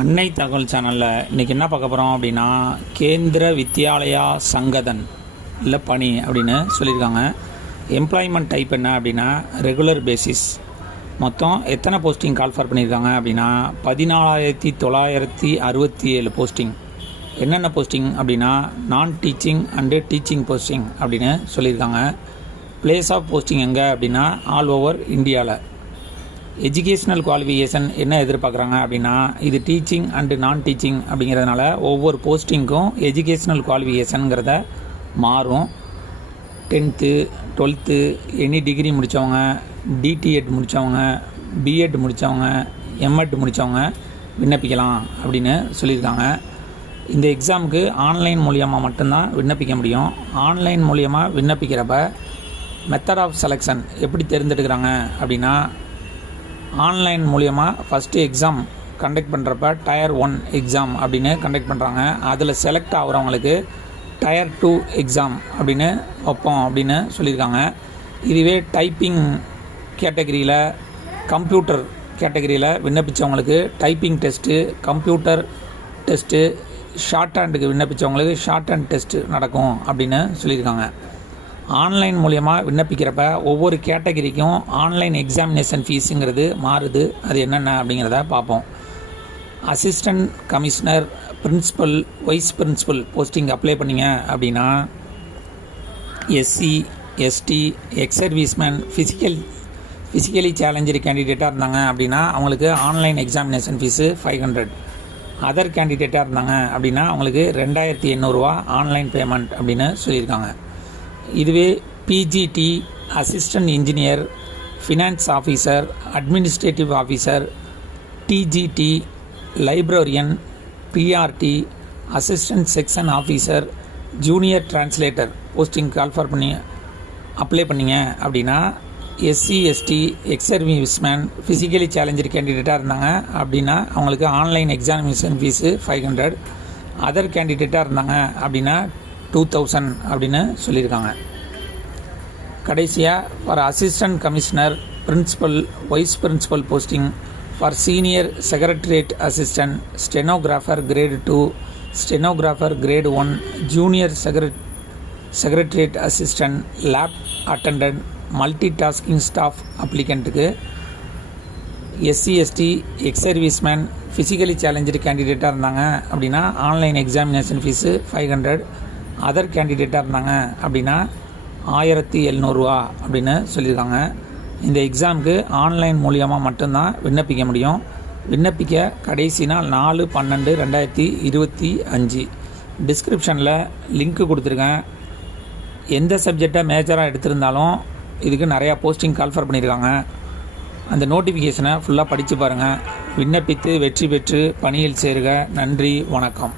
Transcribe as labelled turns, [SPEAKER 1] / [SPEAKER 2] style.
[SPEAKER 1] அன்னை தகவல் சேனலில் இன்றைக்கி என்ன பார்க்க போகிறோம் அப்படின்னா கேந்திர வித்யாலயா சங்கதன் இல்லை பணி அப்படின்னு சொல்லியிருக்காங்க. எம்ப்ளாய்மெண்ட் டைப் என்ன அப்படின்னா ரெகுலர் பேசிஸ் மொத்தம் எத்தனை போஸ்டிங் கால்ஃபர் பண்ணியிருக்காங்க அப்படின்னா பதினாலாயிரத்தி தொள்ளாயிரத்தி அறுபத்தி ஏழு போஸ்டிங் என்னென்ன போஸ்டிங் அப்படின்னா நான் டீச்சிங் அண்டு டீச்சிங் போஸ்டிங் அப்படின்னு சொல்லியிருக்காங்க. பிளேஸ் ஆஃப் போஸ்டிங் எங்கே அப்படின்னா ஆல் ஓவர் இந்தியாவில் எஜுகேஷ்னல் குவாலிஃபிகேஷன் என்ன எதிர்பார்க்குறாங்க அப்படின்னா இது டீச்சிங் அண்டு நான் டீச்சிங் அப்படிங்கிறதுனால ஒவ்வொரு போஸ்டிங்க்கும் எஜுகேஷ்னல் குவாலிஃபிகேஷனுங்கிறத மாறும். டென்த்து டுவெல்த்து எனி டிகிரி முடித்தவங்க டிடிஎட் முடித்தவங்க பிஎட் முடித்தவங்க எம்எட் முடித்தவங்க விண்ணப்பிக்கலாம் அப்படின்னு சொல்லியிருக்காங்க. இந்த எக்ஸாமுக்கு ஆன்லைன் மூலியமாக மட்டும்தான் விண்ணப்பிக்க முடியும். ஆன்லைன் மூலியமாக விண்ணப்பிக்கிறப்ப மெத்தட் ஆஃப் செலெக்ஷன் எப்படி தேர்ந்தெடுக்கிறாங்க அப்படின்னா ஆன்லைன் மூலியமாக ஃபஸ்ட்டு எக்ஸாம் கண்டக்ட் பண்ணுறப்ப டயர் ஒன் எக்ஸாம் அப்படின்னு கண்டக்ட் பண்ணுறாங்க அதில் செலக்ட் ஆகிறவங்களுக்கு டயர் டூ எக்ஸாம் அப்படின்னு வைப்போம் அப்படின்னு சொல்லியிருக்காங்க. இதுவே டைப்பிங் கேட்டகரியில் கம்ப்யூட்டர் கேட்டகரியில் விண்ணப்பித்தவங்களுக்கு typing test computer test short ஹேண்டுக்கு விண்ணப்பித்தவங்களுக்கு ஷார்ட் ஹேண்ட் டெஸ்ட்டு நடக்கும் அப்படின்னு சொல்லியிருக்காங்க. ஆன்லைன் மூலியமாக விண்ணப்பிக்கிறப்ப ஒவ்வொரு கேட்டகரிக்கும் ஆன்லைன் எக்ஸாமினேஷன் ஃபீஸுங்கிறது மாறுது. அது என்னென்ன அப்படிங்கிறத பார்ப்போம். Assistant commissioner principal vice principal posting apply பண்ணிங்க அப்படின்னா SC ST ex serviceman physical physically challenged கேண்டிடேட்டாக இருந்தாங்க அப்படின்னா அவங்களுக்கு online examination fee five hundred. Other கேண்டிடேட்டாக இருந்தாங்க அப்படின்னா அவங்களுக்கு ரெண்டாயிரத்தி எண்ணூறுரூவா ஆன்லைன் பேமெண்ட் அப்படின்னு சொல்லியிருக்காங்க. இதுவே PGT assistant engineer finance officer administrative officer TGT librarian PRT assistant section officer junior translator posting call for பண்ணி அப்ளை பண்ணிங்க அப்படின்னா SC ST ex serviceman physically challenger கேண்டிடேட்டாக இருந்தாங்க அப்படின்னா அவங்களுக்கு online examination fee five hundred other கேண்டிடேட்டாக இருந்தாங்க அப்படின்னா டூ தௌசண்ட் அப்படின்னு சொல்லியிருக்காங்க. கடைசியாக for assistant commissioner principal vice principal posting for senior secretariat assistant stenographer grade two stenographer grade one junior secret secretariat assistant lab attendant multi tasking staff அப்ளிகண்ட்டுக்கு SC ST ex serviceman physically challenge கேண்டிடேட்டாக இருந்தாங்க. அப்படின்னா online examination fee five hundred other கேண்டிடேட்டாக இருந்தாங்க அப்படின்னா ஆயிரத்தி எழுநூறுவா அப்படின்னு சொல்லியிருக்காங்க. இந்த எக்ஸாமுக்கு ஆன்லைன் மூலியமாக மட்டும்தான் விண்ணப்பிக்க முடியும். விண்ணப்பிக்க கடைசி நாள் நாலு பன்னெண்டு ரெண்டாயிரத்தி இருபத்தி அஞ்சு. டிஸ்கிரிப்ஷனில் லிங்க்கு கொடுத்துருக்கேன். எந்த சப்ஜெக்டை மேஜராக எடுத்திருந்தாலும் இதுக்கு நிறையா போஸ்டிங் கால்ஃபர் பண்ணியிருக்காங்க. அந்த நோட்டிஃபிகேஷனை ஃபுல்லாக படித்து பாருங்கள் விண்ணப்பித்து வெற்றி பெற்று பணியில் சேருக. நன்றி வணக்கம்.